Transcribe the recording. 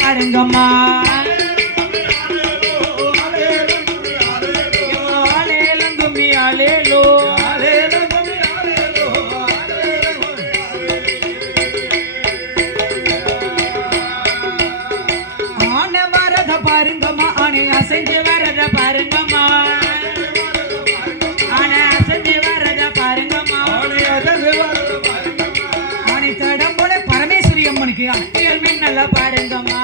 பாருங்கம்மா ஆலேலங்கும்மி ஆலேலோ ஆன வரத பாருங்கம்மா ஆனை அசைஞ்சு வரத பாருங்கம்மா ஆனை அசைஞ்சு வரத பாருங்கம்மா ஆனை தடம் போல பரமேஸ்வரி அம்மனுக்கு அத்தியல் மின்னல பாருங்கம்மா